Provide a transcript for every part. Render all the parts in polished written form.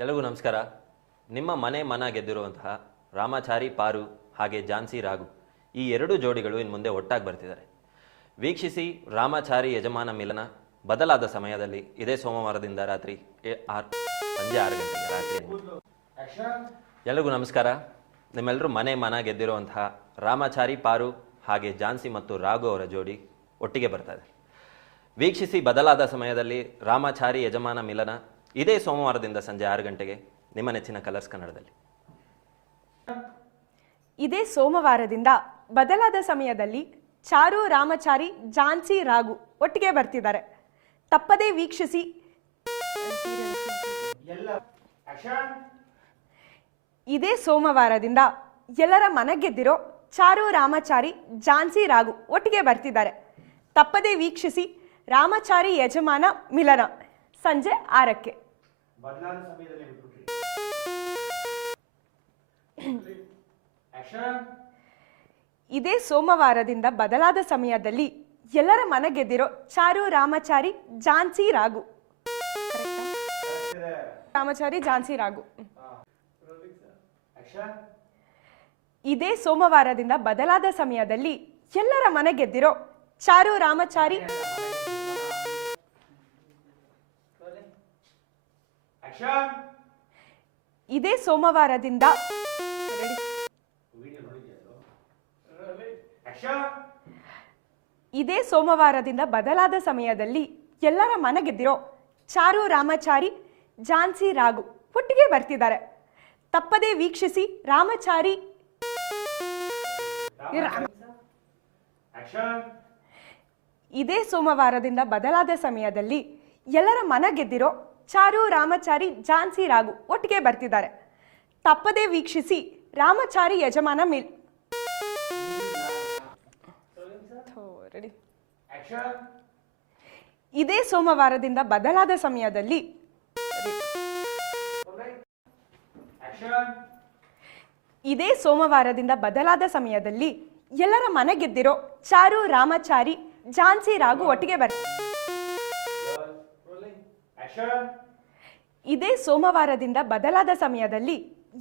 ಎಲ್ಲರಿಗೂ ನಮಸ್ಕಾರ. ನಿಮ್ಮ ಮನ ಗೆದ್ದಿರುವಂತಹ ರಾಮಾಚಾರಿ ಪಾರು ಹಾಗೆ ಝಾನ್ಸಿ ರಾಘು ಈ ಎರಡು ಜೋಡಿಗಳು ಇನ್ನು ಮುಂದೆ ಒಟ್ಟಾಗಿ ಬರ್ತಿದ್ದಾರೆ. ವೀಕ್ಷಿಸಿ ರಾಮಾಚಾರಿ ಯಜಮಾನ ಮಿಲನ ಬದಲಾದ ಸಮಯದಲ್ಲಿ ಇದೇ ಸೋಮವಾರದಿಂದ ಸಂಜೆ 6 ಗಂಟೆಗೆ ರಾತ್ರಿ. ಎಲ್ಲರಿಗೂ ನಮಸ್ಕಾರ. ನಿಮ್ಮೆಲ್ಲರೂ ಮನ ಗೆದ್ದಿರುವಂತಹ ರಾಮಾಚಾರಿ ಪಾರು ಹಾಗೆ ಝಾನ್ಸಿ ಮತ್ತು ರಾಘು ಅವರ ಜೋಡಿ ಒಟ್ಟಿಗೆ ಬರ್ತಾರೆ. ವೀಕ್ಷಿಸಿ ಬದಲಾದ ಸಮಯದಲ್ಲಿ ರಾಮಾಚಾರಿ ಯಜಮಾನ ಮಿಲನ ಇದೇ ಸೋಮವಾರದಿಂದ ಸಂಜೆ 6 ಗಂಟೆಗೆ ನಿಮ್ಮ ನೆಚ್ಚಿನ ಕಲರ್ಸ್ ಕನ್ನಡದಲ್ಲಿ. ಇದೇ ಸೋಮವಾರದಿಂದ ಬದಲಾದ ಸಮಯದಲ್ಲಿ ಚಾರು ರಾಮಚಾರಿ ಝಾನ್ಸಿ ರಾಘು ಒಟ್ಟಿಗೆ ಬರ್ತಿದ್ದಾರೆ. ತಪ್ಪದೇ ವೀಕ್ಷಿಸಿ. ಇದೇ ಸೋಮವಾರದಿಂದ ಎಲ್ಲರ ಮನ ಗೆದ್ದಿರೋ ಚಾರು ರಾಮಚಾರಿ ಝಾನ್ಸಿ ರಾಘು ಒಟ್ಟಿಗೆ ಬರ್ತಿದ್ದಾರೆ. ತಪ್ಪದೇ ವೀಕ್ಷಿಸಿ ರಾಮಚಾರಿ ಯಜಮಾನ ಮಿಲನ ಸಂಜೆ 6ಕ್ಕೆ. ಇದೇ ಸೋಮವಾರದಿಂದ ಬದಲಾದ ಸಮಯದಲ್ಲಿ ಎಲ್ಲರ ಮನ ಗೆದ್ದಿರೋ ಚಾರು ರಾಮಚಾರಿ ಝಾನ್ಸಿ ರಾಘು. ರಾಮಚಾರಿ ಝಾನ್ಸಿ ರಾಘು. ಇದೇ ಸೋಮವಾರದಿಂದ ಬದಲಾದ ಸಮಯದಲ್ಲಿ ಎಲ್ಲರ ಮನ ಗೆದ್ದಿರೋ ಚಾರು ರಾಮಚಾರಿ ಇದೇ ಸೋಮವಾರದಿಂದ ಇದೇ ಸೋಮವಾರದಿಂದ ಬದಲಾದ ಸಮಯದಲ್ಲಿ ಎಲ್ಲರ ಮನ ಗೆದ್ದಿರೋ ಚಾರು ರಾಮಚಾರಿ ಝಾನ್ಸಿ ರಾಘು ಒಟ್ಟಿಗೆ ಬರ್ತಿದ್ದಾರೆ. ತಪ್ಪದೇ ವೀಕ್ಷಿಸಿ ರಾಮಚಾರಿ ಇದೇ ಸೋಮವಾರದಿಂದ ಬದಲಾದ ಸಮಯದಲ್ಲಿ ಎಲ್ಲರ ಮನ ಗೆದ್ದಿರೋ ಚಾರು ರಾಮಚಾರಿ ಝಾನ್ಸಿ ರಾಘು ಒಟ್ಟಿಗೆ ಬರ್ತಿದ್ದಾರೆ. ತಪ್ಪದೇ ವೀಕ್ಷಿಸಿ ರಾಮಚಾರಿ ಯಜಮಾನ ಇದೇ ಸೋಮವಾರದಿಂದ ಬದಲಾದ ಸಮಯದಲ್ಲಿ ಇದೇ ಸೋಮವಾರದಿಂದ ಬದಲಾದ ಸಮಯದಲ್ಲಿ ಎಲ್ಲರ ಮನ ಗೆದ್ದಿರೋ ಚಾರು ರಾಮಚಾರಿ ಝಾನ್ಸಿ ರಾಘು ಒಟ್ಟಿಗೆ ಇದೇ ಸೋಮವಾರದಿಂದ ಬದಲಾದ ಸಮಯದಲ್ಲಿ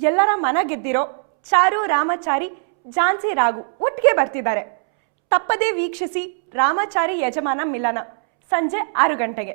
ಎಲ್ಲರ ಮನ ಗೆದ್ದಿರೋ ಚಾರು ರಾಮಚಾರಿ ಝಾನ್ಸಿ ರಾಘು ಒಟ್ಟಿಗೆ ಬರ್ತಿದ್ದಾರೆ. ತಪ್ಪದೇ ವೀಕ್ಷಿಸಿ ರಾಮಚಾರಿ ಯಜಮಾನ ಮಿಲನ ಸಂಜೆ 6 ಗಂಟೆಗೆ.